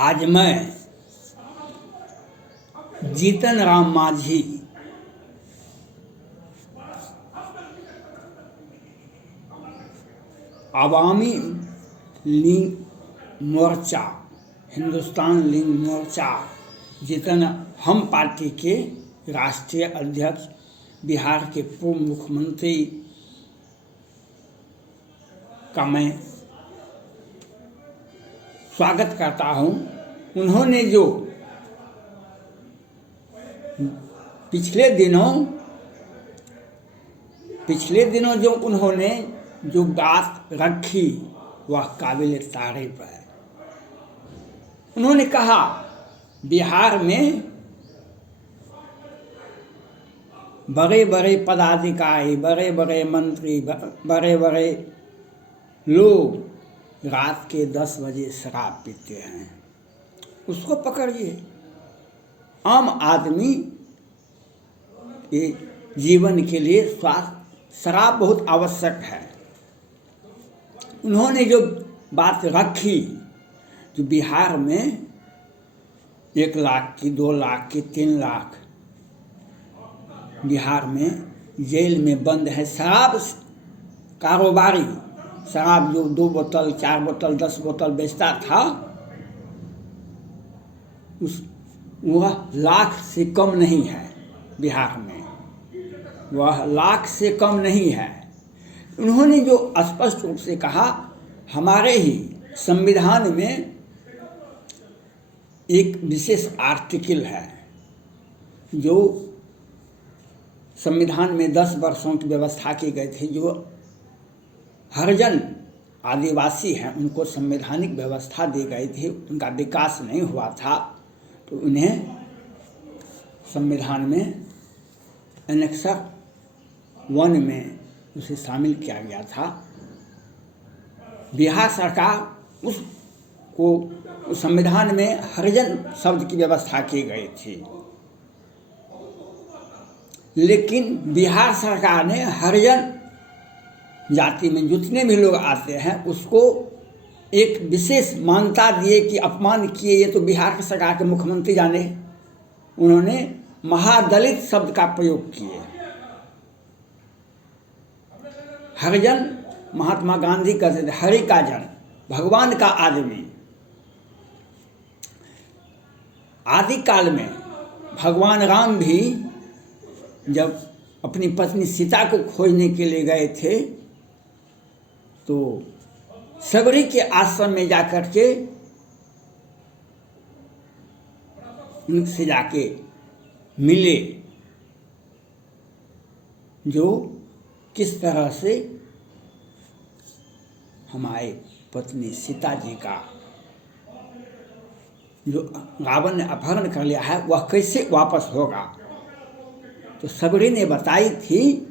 आज मैं जीतन राम मांझी आवामी लीग मोर्चा हिंदुस्तान लीग मोर्चा जीतन हम पार्टी के राष्ट्रीय अध्यक्ष बिहार के पूर्व मुख्यमंत्री का मैं स्वागत करता हूं। उन्होंने जो पिछले दिनों जो उन्होंने जो बात रखी वह काबिल तारीफ है। उन्होंने कहा बिहार में बड़े बड़े पदाधिकारी, बड़े बड़े मंत्री, बड़े बड़े लोग रात के 10 बजे शराब पीते हैं। उसको पकड़िए। आम आदमी के जीवन के लिए शराब बहुत आवश्यक है। उन्होंने जो बात रखी जो बिहार में 1 लाख की, 2 लाख की, 3 लाख बिहार में जेल में बंद है शराब कारोबारी। शराब जो 2 बोतल, 4 बोतल, 10 बोतल बेचता था वह लाख से कम नहीं है। बिहार में वह लाख से कम नहीं है। उन्होंने जो स्पष्ट रूप से कहा हमारे ही संविधान में एक विशेष आर्टिकल है जो संविधान में 10 वर्षों की व्यवस्था की गई थी। जो हरिजन आदिवासी हैं उनको संवैधानिक व्यवस्था दी गई थी, उनका विकास नहीं हुआ था तो उन्हें संविधान में एनेक्सर 1 में उसे शामिल किया गया था। बिहार सरकार उसको उस संविधान में हरिजन शब्द की व्यवस्था की गई थी, लेकिन बिहार सरकार ने हरिजन जाति में जितने भी लोग आते हैं उसको एक विशेष मान्यता दिए कि अपमान किए। ये तो बिहार की सरकार के मुख्यमंत्री जाने, उन्होंने महादलित शब्द का प्रयोग किए। हरिजन महात्मा गांधी कहते थे हरि का जन, भगवान का आदमी। आदि काल में भगवान राम भी जब अपनी पत्नी सीता को खोजने के लिए गए थे तो सबरी के आश्रम में जाकर के उनसे जाके मिले जो किस तरह से हमारे पत्नी सीता जी का जो रावण ने अपहरण कर लिया है वह कैसे वापस होगा। तो सबरी ने बताई थी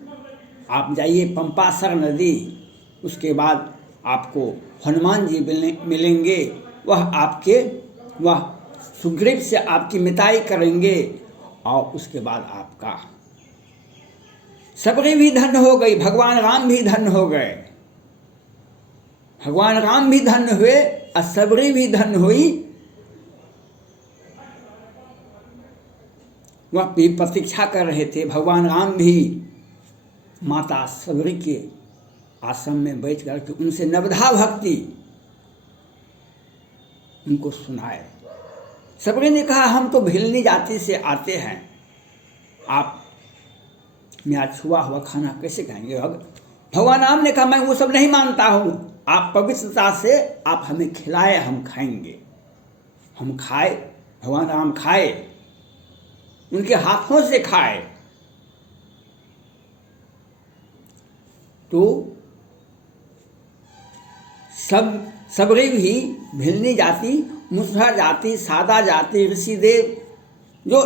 आप जाइए पंपासर नदी, उसके बाद आपको हनुमान जी मिलेंगे, वह सुग्रीव से आपकी मिताई करेंगे और उसके बाद आपका सबरी भी धन्य हो गई, भगवान राम भी धन्य हो गए। भगवान राम भी धन्य हुए और सबरी भी धन्य हुई। वह भी प्रतीक्षा कर रहे थे। भगवान राम भी माता सबरी के आश्रम में बैठ कर के उनसे नवधा भक्ति उनको सुनाए। सबरी ने कहा हम तो भिलनी जाति से आते हैं, आप मेरा छुआ हुआ खाना कैसे खाएंगे। भगवान राम ने कहा मैं वो सब नहीं मानता हूँ, आप पवित्रता से आप हमें खिलाए हम खाएंगे। हम खाए, भगवान राम खाए, उनके हाथों से खाए। तो सबरी भी भिलनी जाति, मुसहर जाति, सादा जाति, ऋषिदेव जो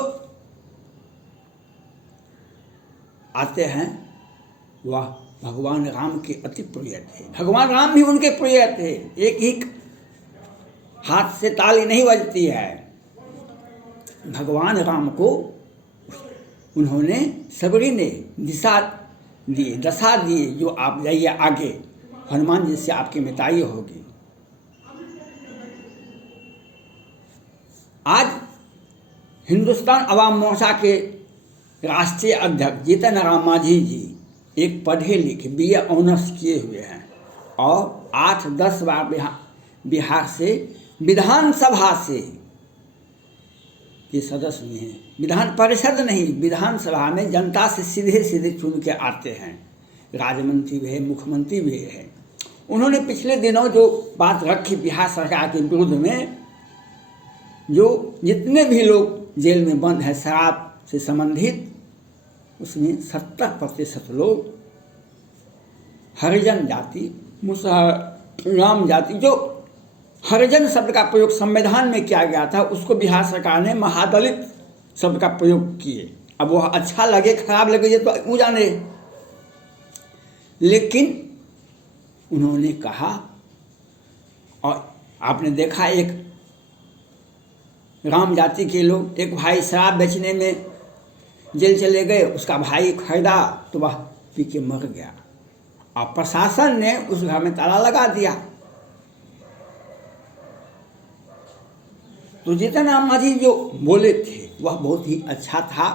आते हैं वह भगवान राम के अति प्रिय थे। भगवान राम भी उनके प्रिय थे। एक ही हाथ से ताली नहीं बजती है। भगवान राम को उन्होंने सबरी ने दशा दी जो आप जाइए आगे, हनुमान जी से आपकी मिताई होगी। आज हिंदुस्तान अवाम मोर्चा के राष्ट्रीय अध्यक्ष जीतन राम मांझी जी एक पढ़े लिखे BA ऑनर्स किए हुए हैं और 8-10 बार बिहार से विधानसभा से के सदस्य भी हैं। विधान परिषद नहीं, विधानसभा में जनता से सीधे सीधे चुन के आते हैं। राज्य मंत्री भी है, मुख्यमंत्री भी है। उन्होंने पिछले दिनों जो बात रखी बिहार सरकार के विरुद्ध में, जो जितने भी लोग जेल में बंद हैं शराब से संबंधित, उसमें 70% लोग हरिजन जाति, मुसलमान जाति, जो हरिजन शब्द का प्रयोग संविधान में किया गया था उसको बिहार सरकार ने महादलित शब्द का प्रयोग किए। अब वह अच्छा लगे खराब लगे ये तो वो जाने, लेकिन उन्होंने कहा, और आपने देखा एक राम जाति के लोग, एक भाई शराब बेचने में जेल चले गए, उसका भाई खरीदा तो वह पी के मर गया और प्रशासन ने उस घर में ताला लगा दिया। तो जीतन राम मांझी जो बोले थे वह बहुत ही अच्छा था,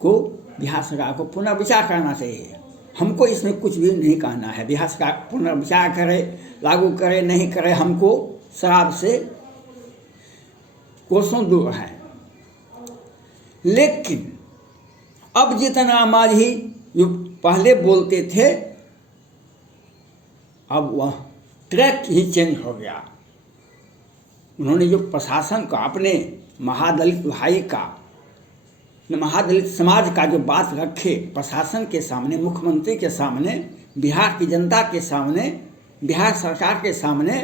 को बिहार सरकार को पुनर्विचार करना चाहिए। हमको इसमें कुछ भी नहीं कहना है, बिहार सरकार पुनर्विचार करे, लागू करे, नहीं करे, हमको शराब से कोसों दूर है। लेकिन अब जीतन राम मांझी जो पहले बोलते थे, अब वह ट्रैक ही चेंज हो गया। उन्होंने जो प्रशासन का, अपने महादलित भाई का, महादलित समाज का जो बात रखे प्रशासन के सामने, मुख्यमंत्री के सामने, बिहार की जनता के सामने, बिहार सरकार के सामने,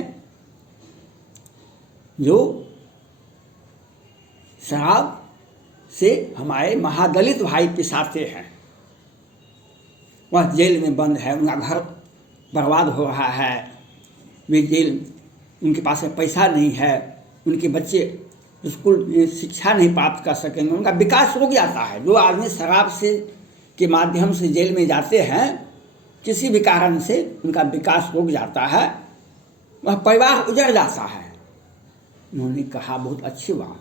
जो शराब से हमारे महादलित भाई पिसाते हैं, वह जेल में बंद है, उनका घर बर्बाद हो रहा है, वे जेल, उनके पास में पैसा नहीं है, उनके बच्चे स्कूल में शिक्षा नहीं प्राप्त कर सकेंगे, उनका विकास रुक जाता है। जो आदमी शराब से के माध्यम से जेल में जाते हैं, किसी भी कारण से उनका विकास रुक जाता है, वह परिवार उजड़ जाता है। उन्होंने कहा बहुत अच्छी बात,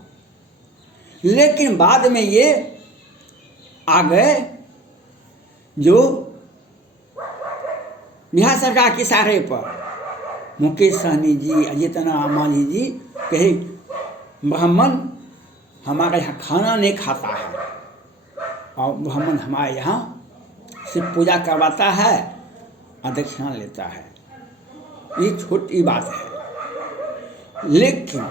लेकिन बाद में ये आ गए जो बिहार सरकार के इशारे पर मुकेश सहनी जी, जीतन राम मांझी जी कहे ब्राह्मण हमारे यहाँ खाना नहीं खाता है और ब्राह्मण हमारे यहाँ सिर्फ पूजा करवाता है और दक्षिणा लेता है। ये छोटी बात है, लेकिन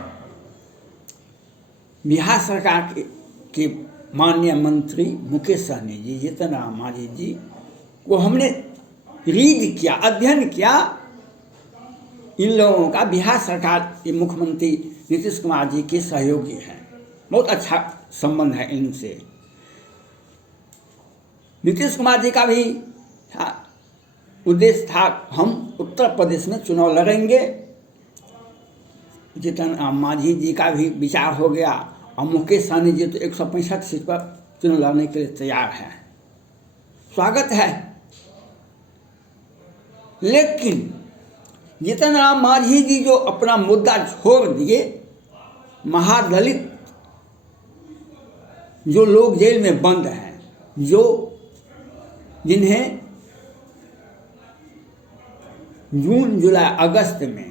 बिहार सरकार के माननीय मंत्री मुकेश सहनी जी, जीतन राम मांझी जी को हमने रीड किया, अध्ययन किया। इन लोगों का बिहार सरकार के मुख्यमंत्री नीतीश कुमार जी के सहयोगी हैं, बहुत अच्छा संबंध है इनसे। नीतीश कुमार जी का भी उद्देश्य था, हम उत्तर प्रदेश में चुनाव लड़ेंगे। जीतन राम मांझी जी का भी विचार हो गया और मुकेश सहनी जी तो 165 सीट पर चुनाव लड़ने के लिए तैयार हैं, स्वागत है। लेकिन जीतन राम मांझी जी जो अपना मुद्दा छोड़ दिए, महादलित जो लोग जेल में बंद हैं, जो जिन्हें जून जुलाई अगस्त में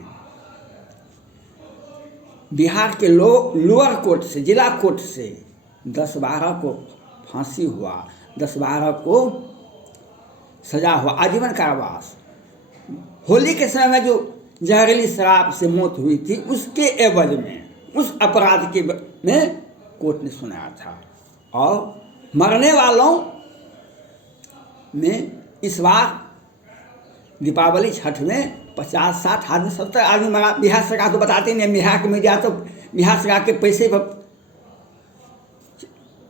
बिहार के लोअर कोर्ट से, जिला कोर्ट से 10-12 को फांसी हुआ, 10-12 को सजा हुआ, आजीवन कारावास। होली के समय में जो जहरीली शराब से मौत हुई थी, उसके एवज में, उस अपराध के में कोर्ट ने सुनाया था। और मरने वालों में इस बार दीपावली छठ में 50-60 आदमी, 70 आदमी मरा। बिहार सरकार तो बताती नहीं, बिहार की मीडिया तो बिहार सरकार के पैसे पर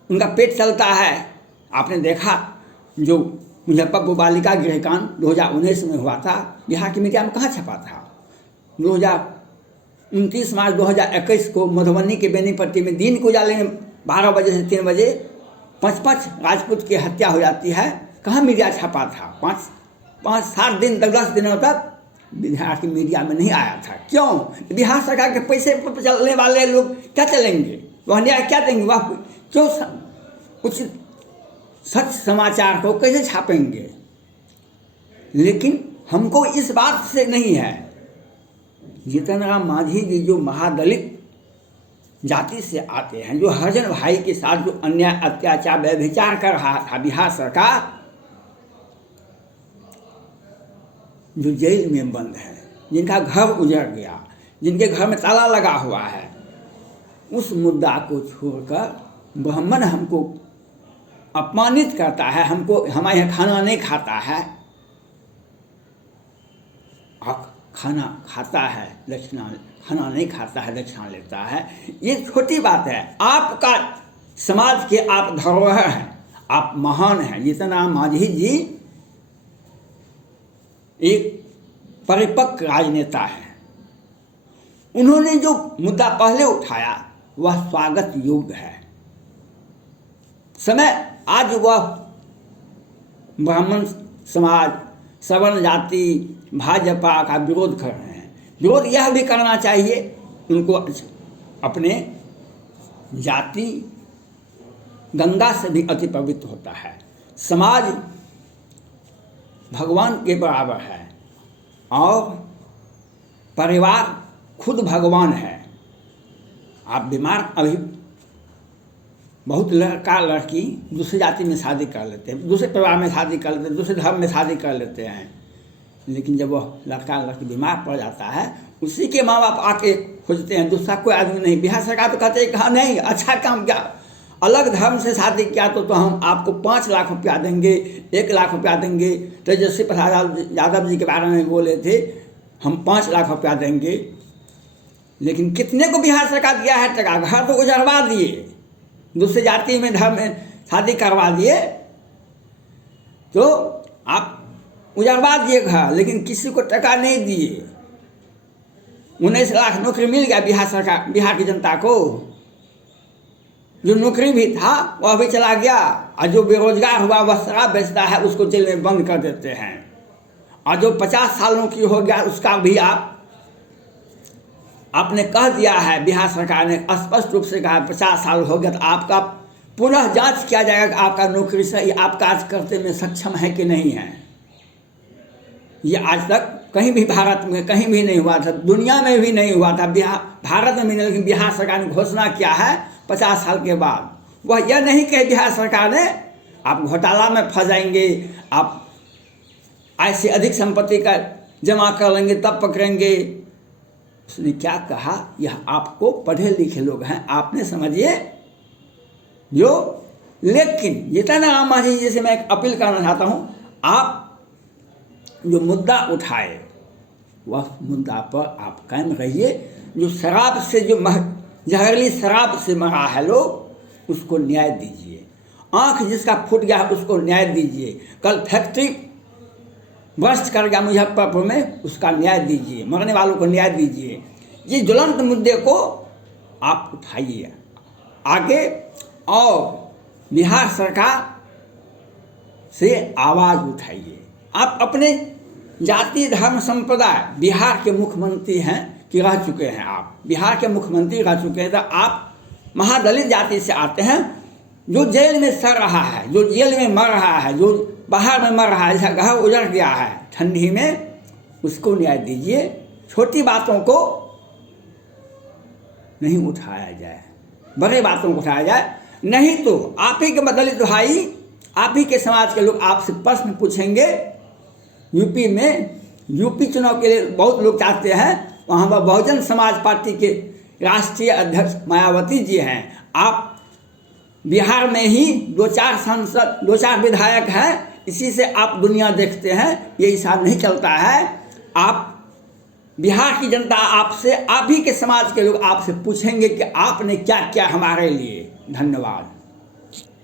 उनका पेट चलता है। आपने देखा जो मुजफ्फरपुर बालिका गृहकांड 2019 में हुआ था, बिहार की मीडिया में कहाँ छपा था? 29 मार्च 2021 को मधुबनी के बेनीपट्टी में दिन के उजाले में 12 बजे से 3 बजे 5 राजपूत की हत्या हो जाती है। कहाँ मीडिया छपा था? 5-7 दिन तक, 10 दिनों तक बिहार की मीडिया में नहीं आया था। क्यों? बिहार सरकार के पैसे पर चलने वाले लोग क्या चलेंगे, वह अन्याय क्या देंगे, वह क्यों उचित सच समाचार को कैसे छापेंगे। लेकिन हमको इस बात से नहीं है, जीतन राम मांझी जी जो महादलित जाति से आते हैं, जो हरिजन भाई के साथ जो अन्याय अत्याचार व्यभिचार कर रहा था बिहार सरकार, जो जेल में बंद है, जिनका घर उजड़ गया, जिनके घर में ताला लगा हुआ है, उस मुद्दा को छोड़कर ब्राह्मण हमको अपमानित करता है, हमको हमारे यहाँ खाना नहीं खाता है, खाना खाता है दक्षिणा, खाना नहीं खाता है दक्षिणा लेता है, ये छोटी बात है। आपका समाज के आप धरोहर हैं, आप महान हैं। जीतन राम मांझी जी एक परिपक्व राजनेता हैं। उन्होंने जो मुद्दा पहले उठाया वह स्वागत योग्य है। समय आज वह ब्राह्मण समाज, सवर्ण जाति, भाजपा का विरोध कर रहे हैं। विरोध यह भी करना चाहिए, उनको अपने जाति गंगा से भी अति पवित्र होता है। समाज भगवान के बराबर है और परिवार खुद भगवान है। आप बीमार, अभी बहुत लड़का लड़की दूसरी जाति में शादी कर लेते हैं, दूसरे परिवार में शादी कर लेते हैं, दूसरे धर्म में शादी कर लेते हैं, लेकिन जब वह लड़का लड़की बीमार पड़ जाता है, उसी के माँ बाप आके खोजते हैं, दूसरा कोई आदमी नहीं। बिहार सरकार तो कहते हैं कि हाँ नहीं, अच्छा काम किया, अलग धर्म से शादी किया तो हम आपको 5 लाख रुपया देंगे, 1 लाख रुपया देंगे। तेजस्वी प्रसाद यादव जी के बारे में बोले थे, हम 5 लाख रुपया देंगे, लेकिन कितने को बिहार सरकार दिया है टका? घर तो उजड़वा दिए, दूसरी जाति में धर्म में शादी करवा दिए, तो आप उजड़वा दिए घर, लेकिन किसी को टका नहीं दिए। 19 लाख नौकरी मिल गया बिहार सरकार, बिहार की जनता को। जो नौकरी भी था वह भी चला गया, और जो बेरोजगार हुआ वह शराब बेचता है, उसको जेल में बंद कर देते हैं। और जो 50 सालों की हो गया उसका भी आपने कह दिया है, बिहार सरकार ने स्पष्ट रूप से कहा 50 साल हो गया तो आपका पुनः जांच किया जाएगा कि आपका नौकरी से आप कार्य करते में सक्षम है कि नहीं है। ये आज तक कहीं भी भारत में कहीं भी नहीं हुआ था, दुनिया में भी नहीं हुआ था, भारत में भी नहीं। लेकिन बिहार सरकार ने घोषणा किया है 50 साल के बाद। वह यह नहीं कहे बिहार सरकार ने आप घोटाला में फंस जाएंगे, आप ऐसे अधिक संपत्ति का जमा कर लेंगे तब पकड़ेंगे। उसने क्या कहा, यह आपको पढ़े लिखे लोग हैं, आपने समझिए जो। लेकिन जीतन राम मांझी जी से मैं एक अपील करना चाहता हूँ, आप जो मुद्दा उठाए वह मुद्दा पर आप कायम रहिए। जो शराब से जो जहरीली शराब से मरा है लोग, उसको न्याय दीजिए। आँख जिसका फूट गया उसको न्याय दीजिए। कल फैक्ट्री बर्स्ट कर गया मुजफ्फरपुर में, उसका न्याय दीजिए। मरने वालों को न्याय दीजिए। ये ज्वलंत मुद्दे को आप उठाइए आगे, और बिहार सरकार से आवाज़ उठाइए। आप अपने जाति धर्म संप्रदाय, बिहार के मुख्यमंत्री हैं कि रह चुके हैं, आप बिहार के मुख्यमंत्री रह चुके हैं, तो आप महादलित जाति से आते हैं। जो जेल में सड़ रहा है, जो जेल में मर रहा है, जो बाहर में मर रहा है, जहाँ घर उजड़ गया है ठंडी में, उसको न्याय दीजिए। छोटी बातों को नहीं उठाया जाए, बड़े बातों को उठाया जाए। नहीं तो आप ही के दलित भाई, आप ही के समाज के लोग आपसे प्रश्न पूछेंगे। यूपी में, यूपी चुनाव के लिए बहुत लोग चाहते हैं, वहाँ पर बहुजन समाज पार्टी के राष्ट्रीय अध्यक्ष मायावती जी हैं। आप बिहार में ही 2-4 सांसद, 2-4 विधायक हैं, इसी से आप दुनिया देखते हैं। ये हिसाब नहीं चलता है। आप बिहार की जनता आपसे, आप ही के समाज के लोग आपसे पूछेंगे कि आपने क्या किया हमारे लिए। धन्यवाद।